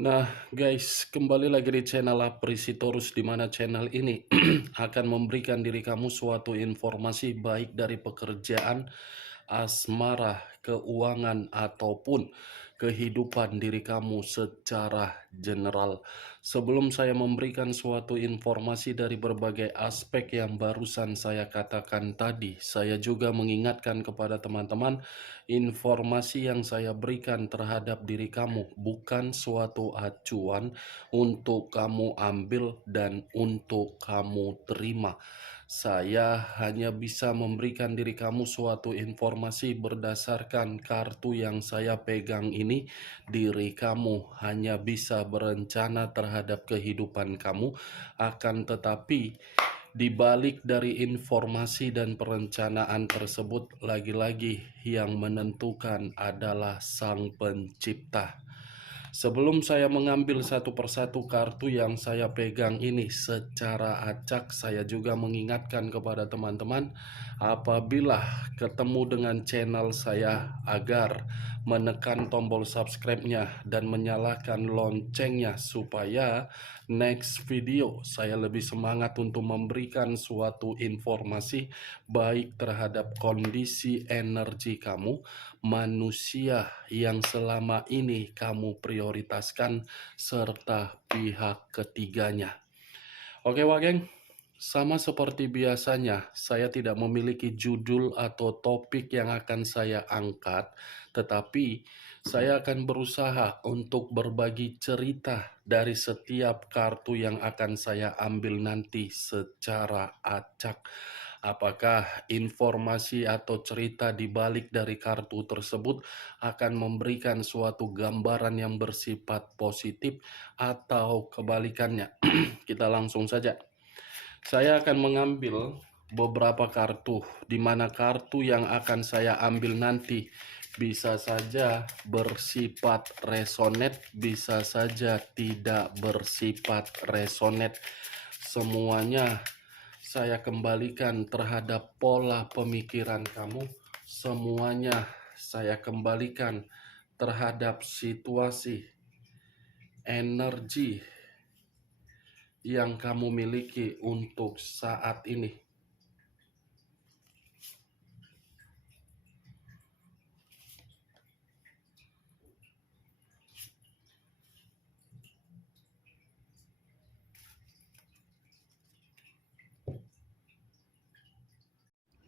Nah, guys, kembali lagi di channel Aprisitorus, di mana channel ini akan memberikan diri kamu suatu informasi baik dari pekerjaan, asmara, keuangan, ataupun kehidupan diri kamu secara general. Sebelum saya memberikan suatu informasi dari berbagai aspek yang barusan saya katakan tadi, saya juga mengingatkan kepada teman-teman, informasi yang saya berikan terhadap diri kamu bukan suatu acuan untuk kamu ambil dan untuk kamu terima. Saya hanya bisa memberikan diri kamu suatu informasi berdasarkan kartu yang saya pegang ini. Diri kamu hanya bisa berencana terhadap kehidupan kamu, akan tetapi di balik dari informasi dan perencanaan tersebut, lagi-lagi yang menentukan adalah Sang Pencipta. Sebelum saya mengambil satu persatu kartu yang saya pegang ini secara acak, saya juga mengingatkan kepada teman-teman, apabila ketemu dengan channel saya, agar menekan tombol subscribe-nya dan menyalakan loncengnya supaya next video saya lebih semangat untuk memberikan suatu informasi baik terhadap kondisi energi kamu, manusia yang selama ini kamu prioritaskan, serta pihak ketiganya. Oke, Wageng, sama seperti biasanya, saya tidak memiliki judul atau topik yang akan saya angkat, tetapi saya akan berusaha untuk berbagi cerita dari setiap kartu yang akan saya ambil nanti secara acak. Apakah informasi atau cerita di balik dari kartu tersebut akan memberikan suatu gambaran yang bersifat positif atau kebalikannya? Kita langsung saja. Saya akan mengambil beberapa kartu, di mana kartu yang akan saya ambil nanti bisa saja bersifat resonate, bisa saja tidak bersifat resonate. Semuanya saya kembalikan terhadap pola pemikiran kamu. Semuanya saya kembalikan terhadap situasi, energi yang kamu miliki untuk saat ini.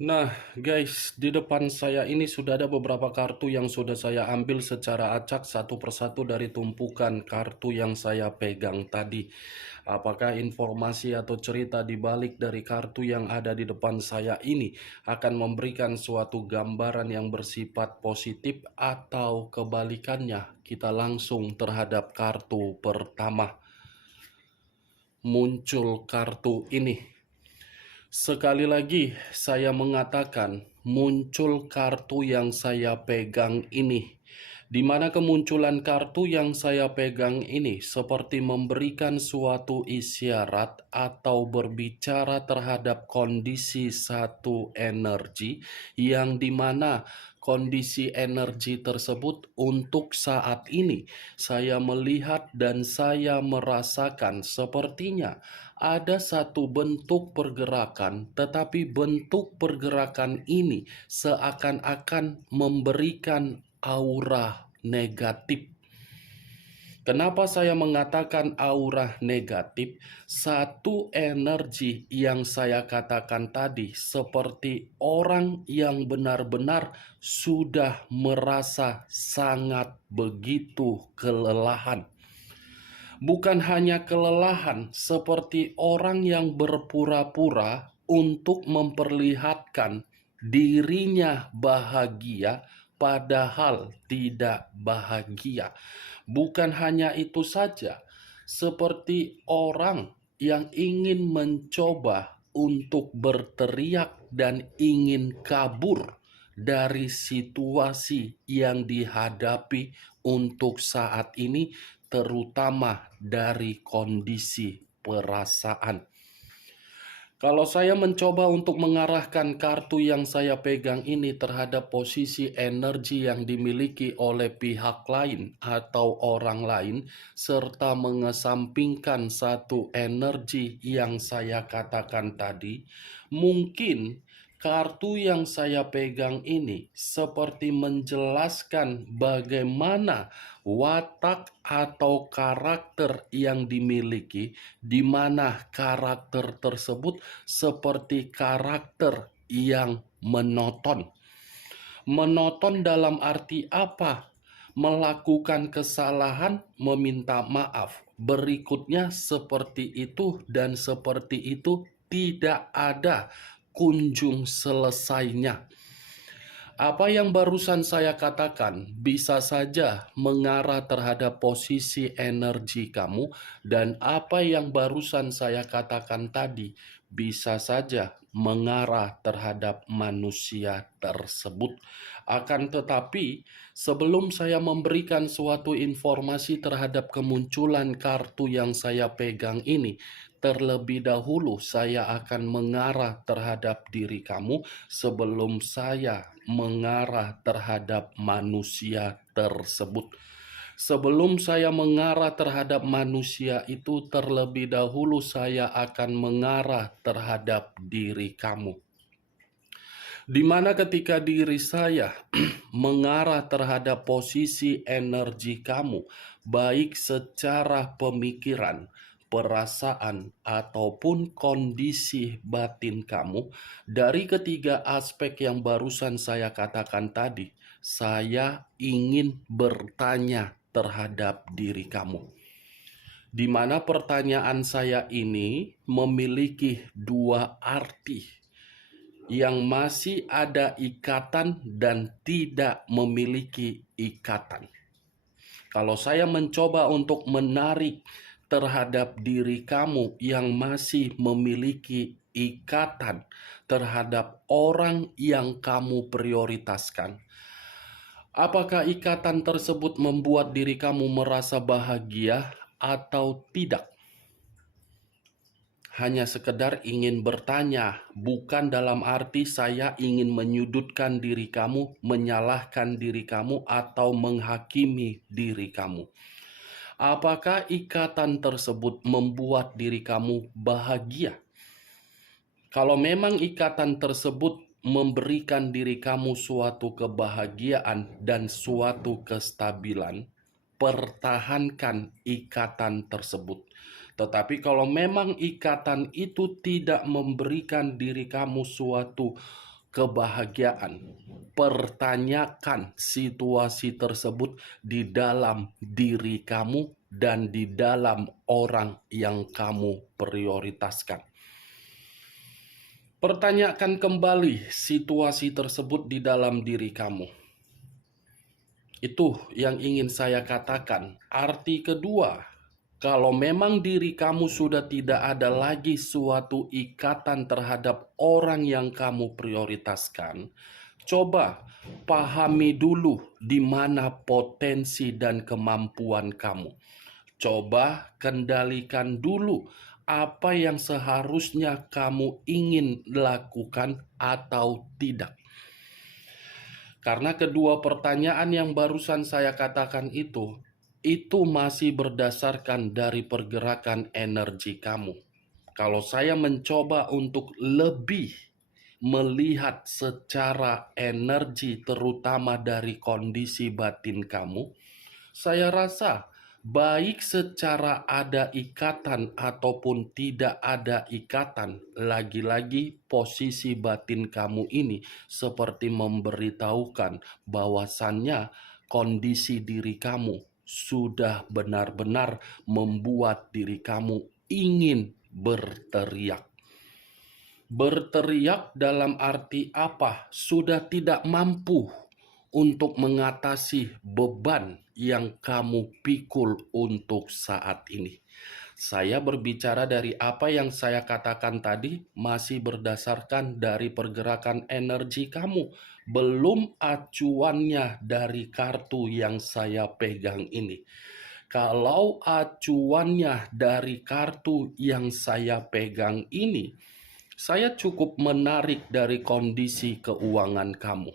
Nah, guys, di depan saya ini sudah ada beberapa kartu yang sudah saya ambil secara acak satu persatu dari tumpukan kartu yang saya pegang tadi. Apakah informasi atau cerita di balik dari kartu yang ada di depan saya ini akan memberikan suatu gambaran yang bersifat positif atau kebalikannya? Kita langsung terhadap kartu pertama. Muncul kartu ini. Sekali lagi saya mengatakan, muncul kartu yang saya pegang ini, di mana kemunculan kartu yang saya pegang ini seperti memberikan suatu isyarat atau berbicara terhadap kondisi satu energi, yang dimana kondisi energi tersebut untuk saat ini saya melihat dan saya merasakan sepertinya ada satu bentuk pergerakan, tetapi bentuk pergerakan ini seakan-akan memberikan aura negatif. Kenapa saya mengatakan aura negatif? Satu energi yang saya katakan tadi seperti orang yang benar-benar sudah merasa sangat begitu kelelahan. Bukan hanya kelelahan seperti orang yang berpura-pura untuk memperlihatkan dirinya bahagia, padahal tidak bahagia. Bukan hanya itu saja, seperti orang yang ingin mencoba untuk berteriak dan ingin kabur dari situasi yang dihadapi untuk saat ini, terutama dari kondisi perasaan. Kalau saya mencoba untuk mengarahkan kartu yang saya pegang ini terhadap posisi energi yang dimiliki oleh pihak lain atau orang lain, serta mengesampingkan satu energi yang saya katakan tadi, mungkin kartu yang saya pegang ini seperti menjelaskan bagaimana watak atau karakter yang dimiliki, di mana karakter tersebut seperti karakter yang menonton. Menonton dalam arti apa? Melakukan kesalahan, meminta maaf. Berikutnya seperti itu dan seperti itu, tidak ada kunjung selesainya. Apa yang barusan saya katakan bisa saja mengarah terhadap posisi energi kamu, dan apa yang barusan saya katakan tadi bisa saja mengarah terhadap manusia tersebut. Akan tetapi, sebelum saya memberikan suatu informasi terhadap kemunculan kartu yang saya pegang ini, terlebih dahulu saya akan mengarah terhadap diri kamu sebelum saya mengarah terhadap manusia tersebut. Sebelum saya mengarah terhadap manusia itu, terlebih dahulu saya akan mengarah terhadap diri kamu. Di mana ketika diri saya mengarah terhadap posisi energi kamu, baik secara pemikiran, perasaan, ataupun kondisi batin kamu, dari ketiga aspek yang barusan saya katakan tadi, saya ingin bertanya terhadap diri kamu. Di mana pertanyaan saya ini memiliki dua arti, yang masih ada ikatan dan tidak memiliki ikatan. Kalau saya mencoba untuk menarik terhadap diri kamu yang masih memiliki ikatan terhadap orang yang kamu prioritaskan, apakah ikatan tersebut membuat diri kamu merasa bahagia atau tidak? Hanya sekedar ingin bertanya, bukan dalam arti saya ingin menyudutkan diri kamu, menyalahkan diri kamu, atau menghakimi diri kamu. Apakah ikatan tersebut membuat diri kamu bahagia? Kalau memang ikatan tersebut memberikan diri kamu suatu kebahagiaan dan suatu kestabilan, pertahankan ikatan tersebut. Tetapi kalau memang ikatan itu tidak memberikan diri kamu suatu kebahagiaan, pertanyakan situasi tersebut di dalam diri kamu dan di dalam orang yang kamu prioritaskan. Pertanyakan kembali situasi tersebut di dalam diri kamu. Itu yang ingin saya katakan. Arti kedua, kalau memang diri kamu sudah tidak ada lagi suatu ikatan terhadap orang yang kamu prioritaskan, coba pahami dulu di mana potensi dan kemampuan kamu. Coba kendalikan dulu apa yang seharusnya kamu ingin lakukan atau tidak. Karena kedua pertanyaan yang barusan saya katakan itu masih berdasarkan dari pergerakan energi kamu. Kalau saya mencoba untuk lebih melihat secara energi, terutama dari kondisi batin kamu, saya rasa baik secara ada ikatan ataupun tidak ada ikatan, lagi-lagi posisi batin kamu ini seperti memberitahukan bahwasannya kondisi diri kamu sudah benar-benar membuat diri kamu ingin berteriak. Berteriak dalam arti apa? Sudah tidak mampu untuk mengatasi beban yang kamu pikul untuk saat ini. Saya berbicara dari apa yang saya katakan tadi masih berdasarkan dari pergerakan energi kamu, belum acuannya dari kartu yang saya pegang ini. Kalau acuannya dari kartu yang saya pegang ini, Saya cukup menarik dari kondisi keuangan kamu.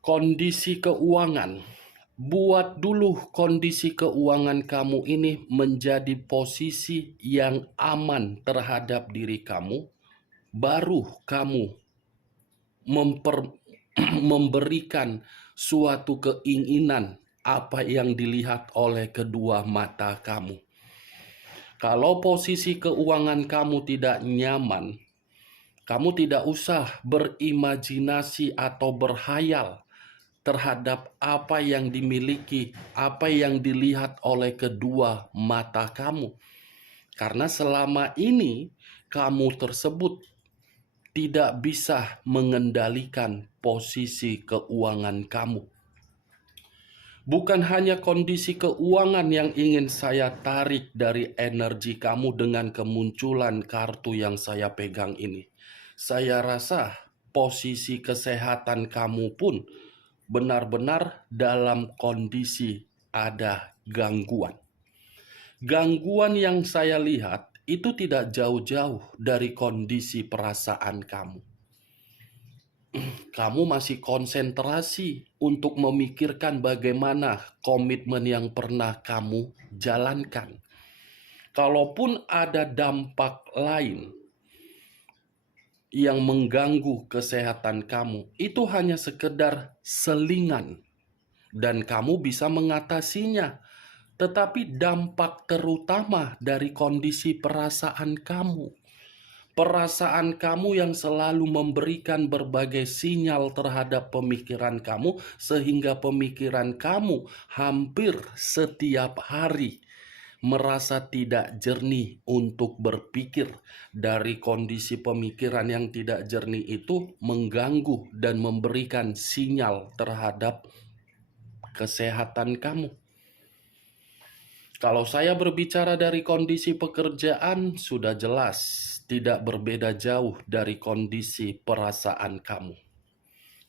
Kondisi keuangan. Buat dulu kondisi keuangan kamu ini menjadi posisi yang aman terhadap diri kamu, baru kamu memberikan suatu keinginan apa yang dilihat oleh kedua mata kamu. Kalau posisi keuangan kamu tidak nyaman, kamu tidak usah berimajinasi atau berhayal terhadap apa yang dimiliki, apa yang dilihat oleh kedua mata kamu. Karena selama ini kamu tersebut tidak bisa mengendalikan posisi keuangan kamu. Bukan hanya kondisi keuangan yang ingin saya tarik dari energi kamu dengan kemunculan kartu yang saya pegang ini. Saya rasa posisi kesehatan kamu pun benar-benar dalam kondisi ada gangguan. Gangguan yang saya lihat itu tidak jauh-jauh dari kondisi perasaan kamu. Kamu masih konsentrasi untuk memikirkan bagaimana komitmen yang pernah kamu jalankan. Kalaupun ada dampak lain yang mengganggu kesehatan kamu, itu hanya sekedar selingan dan kamu bisa mengatasinya. Tetapi dampak terutama dari kondisi perasaan kamu, yang selalu memberikan berbagai sinyal terhadap pemikiran kamu, sehingga pemikiran kamu hampir setiap hari merasa tidak jernih untuk berpikir. Dari kondisi pemikiran yang tidak jernih itu mengganggu dan memberikan sinyal terhadap kesehatan kamu. Kalau saya berbicara dari kondisi pekerjaan, sudah jelas tidak berbeda jauh dari kondisi perasaan kamu.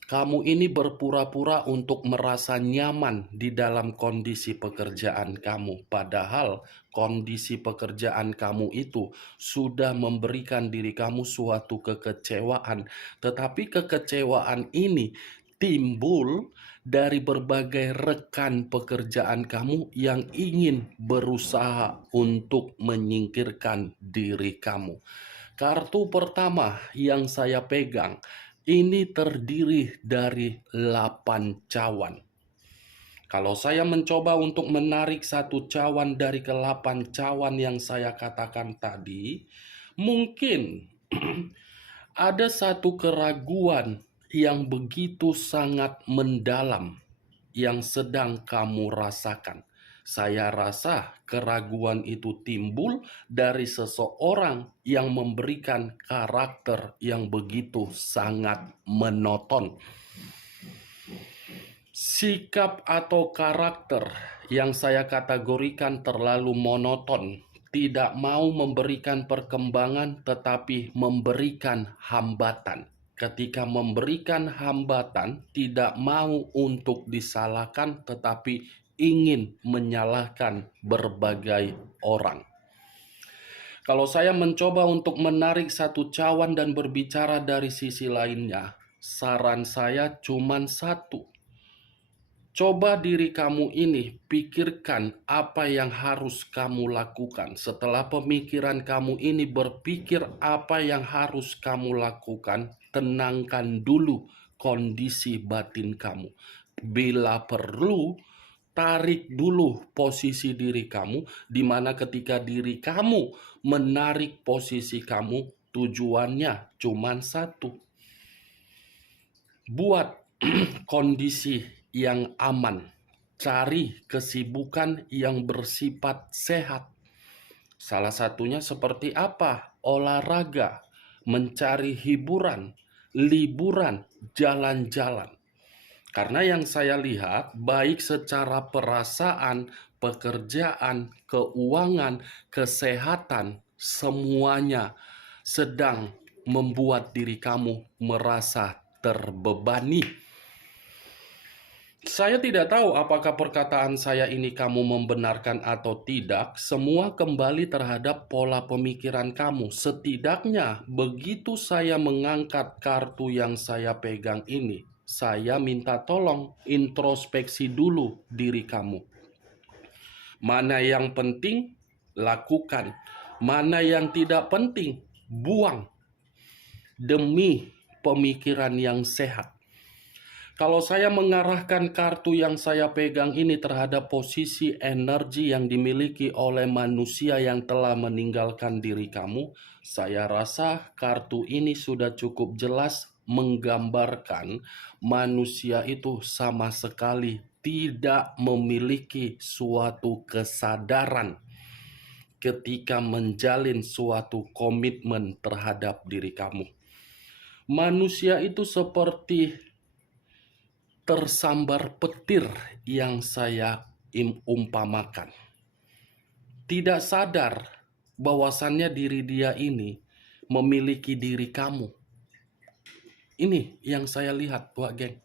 Kamu ini berpura-pura untuk merasa nyaman di dalam kondisi pekerjaan kamu, padahal kondisi pekerjaan kamu itu sudah memberikan diri kamu suatu kekecewaan. Tetapi kekecewaan ini timbul dari berbagai rekan pekerjaan kamu yang ingin berusaha untuk menyingkirkan diri kamu. Kartu pertama yang saya pegang ini terdiri dari 8 cawan. Kalau saya mencoba untuk menarik satu cawan dari ke-8 cawan yang saya katakan tadi, mungkin ada satu keraguan yang begitu sangat mendalam yang sedang kamu rasakan. Saya rasa keraguan itu timbul dari seseorang yang memberikan karakter yang begitu sangat monoton. Sikap atau karakter yang saya kategorikan terlalu monoton, tidak mau memberikan perkembangan tetapi memberikan hambatan. Ketika memberikan hambatan, tidak mau untuk disalahkan tetapi ingin menyalahkan berbagai orang. Kalau saya mencoba untuk menarik satu cawan dan berbicara dari sisi lainnya, saran saya cuma satu. Coba diri kamu ini pikirkan apa yang harus kamu lakukan. Setelah pemikiran kamu ini berpikir apa yang harus kamu lakukan, tenangkan dulu kondisi batin kamu. Bila perlu, tarik dulu posisi diri kamu, di mana ketika diri kamu menarik posisi kamu, tujuannya cuma satu. Buat kondisi yang aman, cari kesibukan yang bersifat sehat. Salah satunya seperti apa? Olahraga, mencari hiburan, liburan, jalan-jalan. Karena yang saya lihat, baik secara perasaan, pekerjaan, keuangan, kesehatan, semuanya sedang membuat diri kamu merasa terbebani. Saya tidak tahu apakah perkataan saya ini kamu membenarkan atau tidak. Semua kembali terhadap pola pemikiran kamu. Setidaknya begitu saya mengangkat kartu yang saya pegang ini, saya minta tolong introspeksi dulu diri kamu. Mana yang penting, lakukan. Mana yang tidak penting, buang. Demi pemikiran yang sehat. Kalau saya mengarahkan kartu yang saya pegang ini terhadap posisi energi yang dimiliki oleh manusia yang telah meninggalkan diri kamu, saya rasa kartu ini sudah cukup jelas menggambarkan manusia itu sama sekali tidak memiliki suatu kesadaran ketika menjalin suatu komitmen terhadap diri kamu. Manusia itu seperti tersambar petir yang saya umpamakan. Tidak sadar bahwasannya diri dia ini memiliki diri kamu. Ini yang saya lihat, Wak Geng.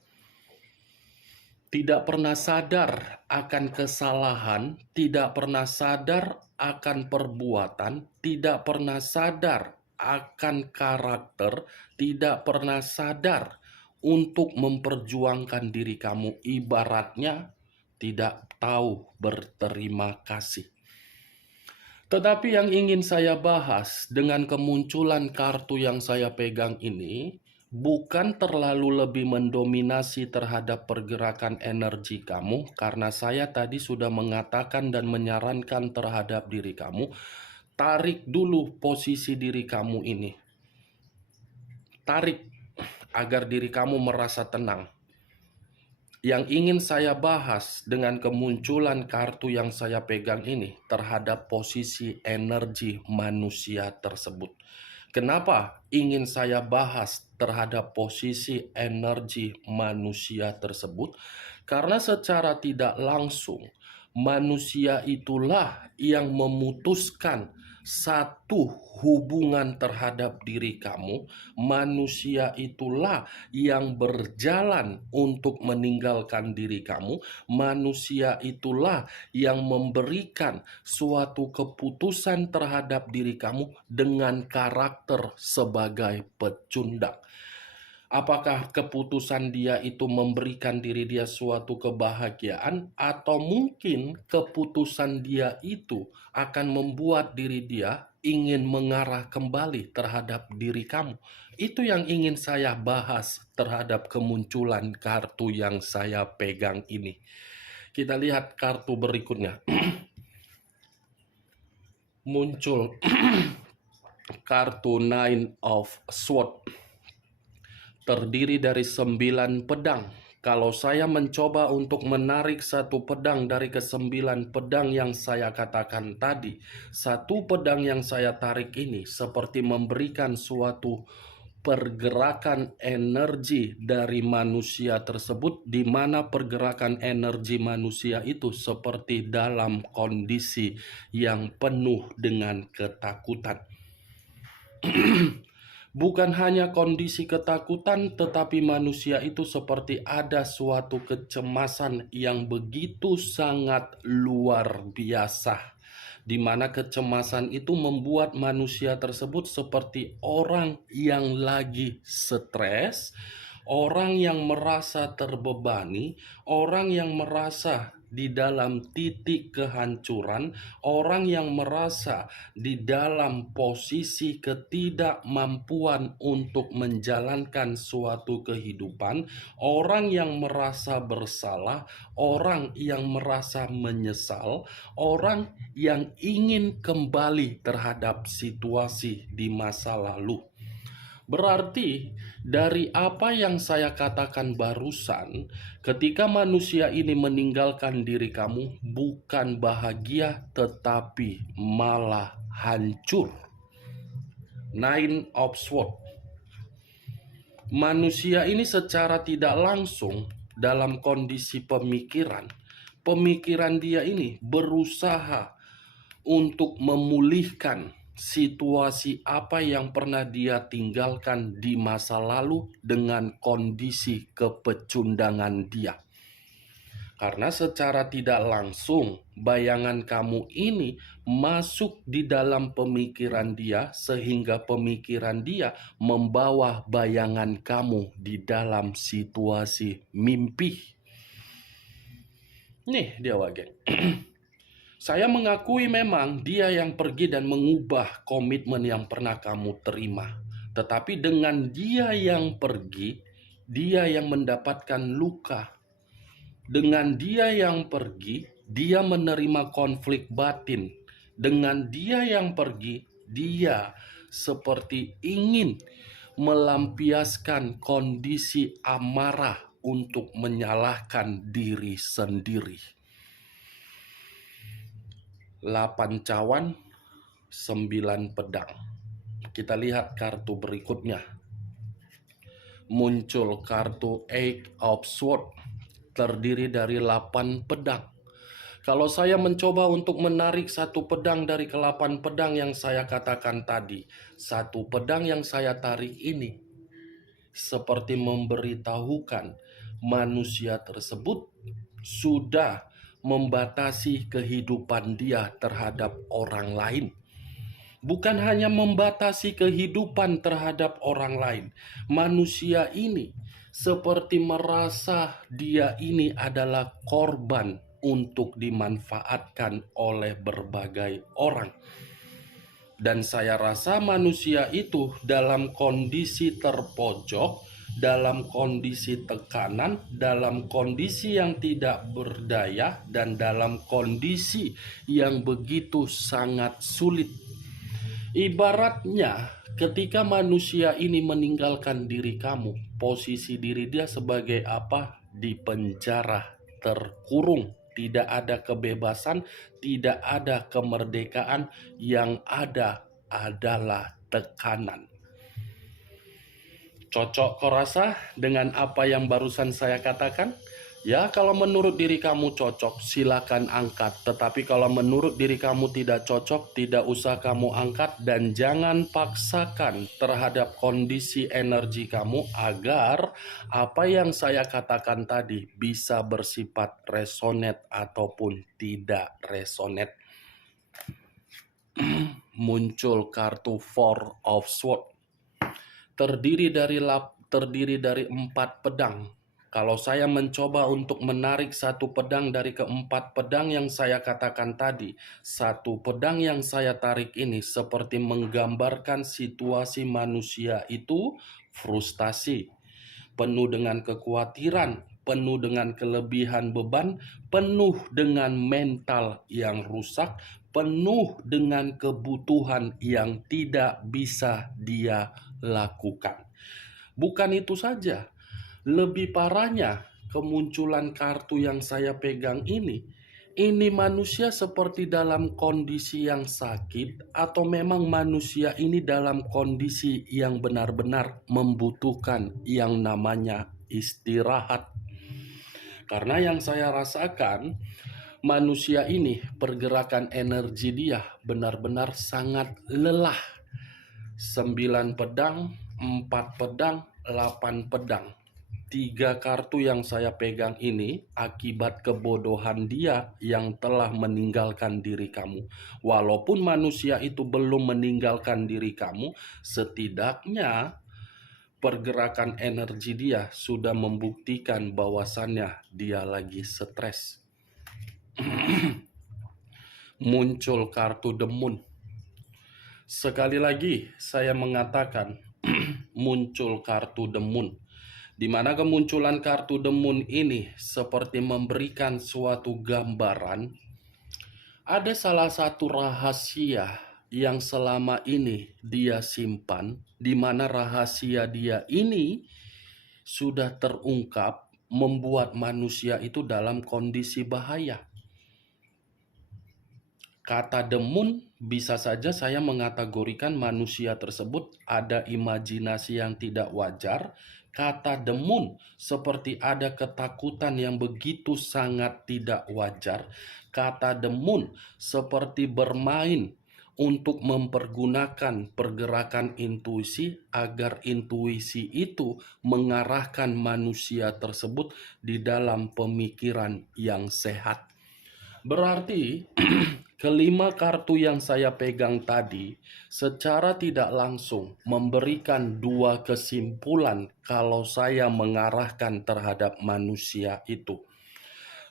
Tidak pernah sadar akan kesalahan, tidak pernah sadar akan perbuatan, tidak pernah sadar akan karakter, tidak pernah sadar untuk memperjuangkan diri kamu. Ibaratnya tidak tahu berterima kasih. Tetapi yang ingin saya bahas dengan kemunculan kartu yang saya pegang ini bukan terlalu lebih mendominasi terhadap pergerakan energi kamu, karena saya tadi sudah mengatakan dan menyarankan terhadap diri kamu, tarik dulu posisi diri kamu ini. Tarik agar diri kamu merasa tenang. Yang ingin saya bahas dengan kemunculan kartu yang saya pegang ini terhadap posisi energi manusia tersebut. Kenapa ingin saya bahas terhadap posisi energi manusia tersebut? Karena secara tidak langsung, manusia itulah yang memutuskan satu hubungan terhadap diri kamu. Manusia itulah yang berjalan untuk meninggalkan diri kamu. Manusia itulah yang memberikan suatu keputusan terhadap diri kamu dengan karakter sebagai pecundang. Apakah keputusan dia itu memberikan diri dia suatu kebahagiaan, atau mungkin keputusan dia itu akan membuat diri dia ingin mengarah kembali terhadap diri kamu. Itu yang ingin saya bahas terhadap kemunculan kartu yang saya pegang ini. Kita lihat kartu berikutnya. Muncul kartu Nine of Swords. Terdiri dari 9 pedang. Kalau saya mencoba untuk menarik satu pedang dari ke-9 pedang yang saya katakan tadi, satu pedang yang saya tarik ini seperti memberikan suatu pergerakan energi dari manusia tersebut, di mana pergerakan energi manusia itu seperti dalam kondisi yang penuh dengan ketakutan. Bukan hanya kondisi ketakutan, tetapi manusia itu seperti ada suatu kecemasan yang begitu sangat luar biasa, di mana kecemasan itu membuat manusia tersebut seperti orang yang lagi stres, orang yang merasa terbebani, orang yang merasa di dalam titik kehancuran, orang yang merasa di dalam posisi ketidakmampuan untuk menjalankan suatu kehidupan, orang yang merasa bersalah, orang yang merasa menyesal, orang yang ingin kembali terhadap situasi di masa lalu. Berarti dari apa yang saya katakan barusan, ketika manusia ini meninggalkan diri kamu, bukan bahagia tetapi malah hancur. Nine of Swords. Manusia ini secara tidak langsung dalam kondisi pemikiran dia ini berusaha untuk memulihkan situasi apa yang pernah dia tinggalkan di masa lalu dengan kondisi kepecundangan dia. Karena secara tidak langsung, bayangan kamu ini masuk di dalam pemikiran dia, sehingga pemikiran dia membawa bayangan kamu di dalam situasi mimpi. Nih dia wage. Saya mengakui memang dia yang pergi dan mengubah komitmen yang pernah kamu terima. Tetapi dengan dia yang pergi, dia yang mendapatkan luka. Dengan dia yang pergi, dia menerima konflik batin. Dengan dia yang pergi, dia seperti ingin melampiaskan kondisi amarah untuk menyalahkan diri sendiri. 8 cawan, 9 pedang. Kita lihat kartu berikutnya. Muncul kartu Eight of Swords, terdiri dari 8 pedang. Kalau saya mencoba untuk menarik satu pedang dari ke-8 pedang yang saya katakan tadi, satu pedang yang saya tarik ini seperti memberitahukan manusia tersebut sudah membatasi kehidupan dia terhadap orang lain. Bukan hanya membatasi kehidupan terhadap orang lain, manusia ini seperti merasa dia ini adalah korban untuk dimanfaatkan oleh berbagai orang. Dan saya rasa manusia itu dalam kondisi terpojok, dalam kondisi tekanan, dalam kondisi yang tidak berdaya, dan dalam kondisi yang begitu sangat sulit. Ibaratnya ketika manusia ini meninggalkan diri kamu, posisi diri dia sebagai apa? Di penjara, terkurung, tidak ada kebebasan, tidak ada kemerdekaan, yang ada adalah tekanan. Cocok kau rasa dengan apa yang barusan saya katakan? Ya, kalau menurut diri kamu cocok, silakan angkat. Tetapi kalau menurut diri kamu tidak cocok, tidak usah kamu angkat. Dan jangan paksakan terhadap kondisi energi kamu agar apa yang saya katakan tadi bisa bersifat resonate ataupun tidak resonate. Muncul kartu Four of Swords. Terdiri dari 4 pedang. Kalau saya mencoba untuk menarik satu pedang dari ke-4 pedang yang saya katakan tadi, satu pedang yang saya tarik ini seperti menggambarkan situasi manusia itu frustasi, penuh dengan kekhawatiran, penuh dengan kelebihan beban, penuh dengan mental yang rusak, penuh dengan kebutuhan yang tidak bisa dia lakukan. Bukan itu saja, lebih parahnya kemunculan kartu yang saya pegang ini manusia seperti dalam kondisi yang sakit, atau memang manusia ini dalam kondisi yang benar-benar membutuhkan yang namanya istirahat. Karena yang saya rasakan, manusia ini pergerakan energi dia benar-benar sangat lelah. 9 pedang, 4 pedang, 8 pedang. 3 kartu yang saya pegang ini akibat kebodohan dia yang telah meninggalkan diri kamu. Walaupun manusia itu belum meninggalkan diri kamu, setidaknya pergerakan energi dia sudah membuktikan bahwasannya dia lagi stres. Muncul kartu The Moon. Sekali lagi saya mengatakan muncul kartu The Moon, di mana kemunculan kartu The Moon ini seperti memberikan suatu gambaran ada salah satu rahasia yang selama ini dia simpan, di mana rahasia dia ini sudah terungkap, membuat manusia itu dalam kondisi bahaya. Kata The Moon bisa saja saya mengategorikan manusia tersebut ada imajinasi yang tidak wajar. Kata The Moon seperti ada ketakutan yang begitu sangat tidak wajar. Kata The Moon seperti bermain untuk mempergunakan pergerakan intuisi agar intuisi itu mengarahkan manusia tersebut di dalam pemikiran yang sehat. Berarti kelima kartu yang saya pegang tadi secara tidak langsung memberikan dua kesimpulan kalau saya mengarahkan terhadap manusia itu.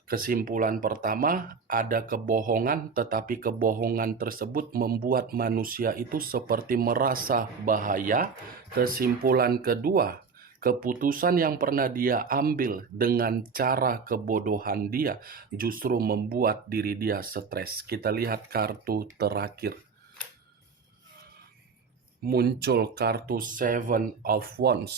Kesimpulan pertama, ada kebohongan, tetapi kebohongan tersebut membuat manusia itu seperti merasa bahaya. Kesimpulan kedua, keputusan yang pernah dia ambil dengan cara kebodohan dia justru membuat diri dia stres. Kita lihat kartu terakhir. Muncul kartu Seven of Wands,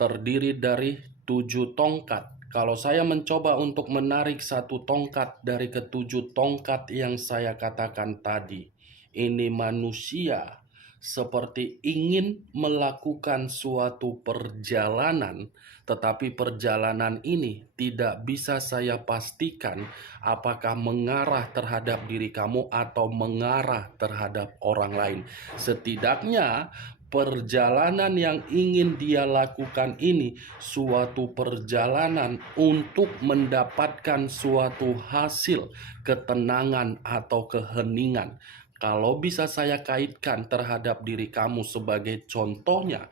terdiri dari 7 tongkat. Kalau saya mencoba untuk menarik satu tongkat dari ketujuh tongkat yang saya katakan tadi, ini manusia seperti ingin melakukan suatu perjalanan, tetapi perjalanan ini tidak bisa saya pastikan apakah mengarah terhadap diri kamu atau mengarah terhadap orang lain. Setidaknya perjalanan yang ingin dia lakukan ini suatu perjalanan untuk mendapatkan suatu hasil ketenangan atau keheningan. Kalau bisa saya kaitkan terhadap diri kamu sebagai contohnya,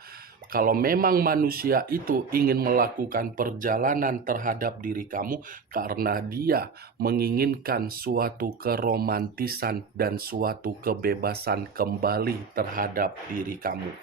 kalau memang manusia itu ingin melakukan perjalanan terhadap diri kamu karena dia menginginkan suatu keromantisan dan suatu kebebasan kembali terhadap diri kamu.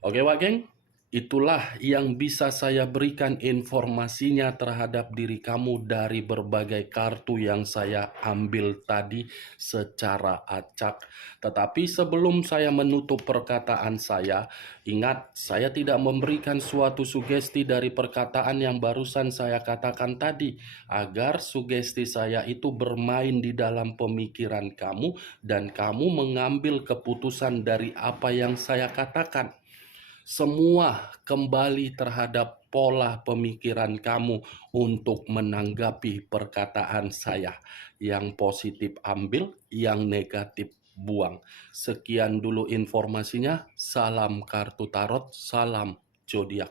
Oke, Wak Geng, itulah yang bisa saya berikan informasinya terhadap diri kamu dari berbagai kartu yang saya ambil tadi secara acak. Tetapi sebelum saya menutup perkataan saya, ingat, saya tidak memberikan suatu sugesti dari perkataan yang barusan saya katakan tadi, agar sugesti saya itu bermain di dalam pemikiran kamu dan kamu mengambil keputusan dari apa yang saya katakan. Semua kembali terhadap pola pemikiran kamu untuk menanggapi perkataan saya. Yang positif ambil, yang negatif buang. Sekian dulu informasinya. Salam kartu tarot, salam zodiak.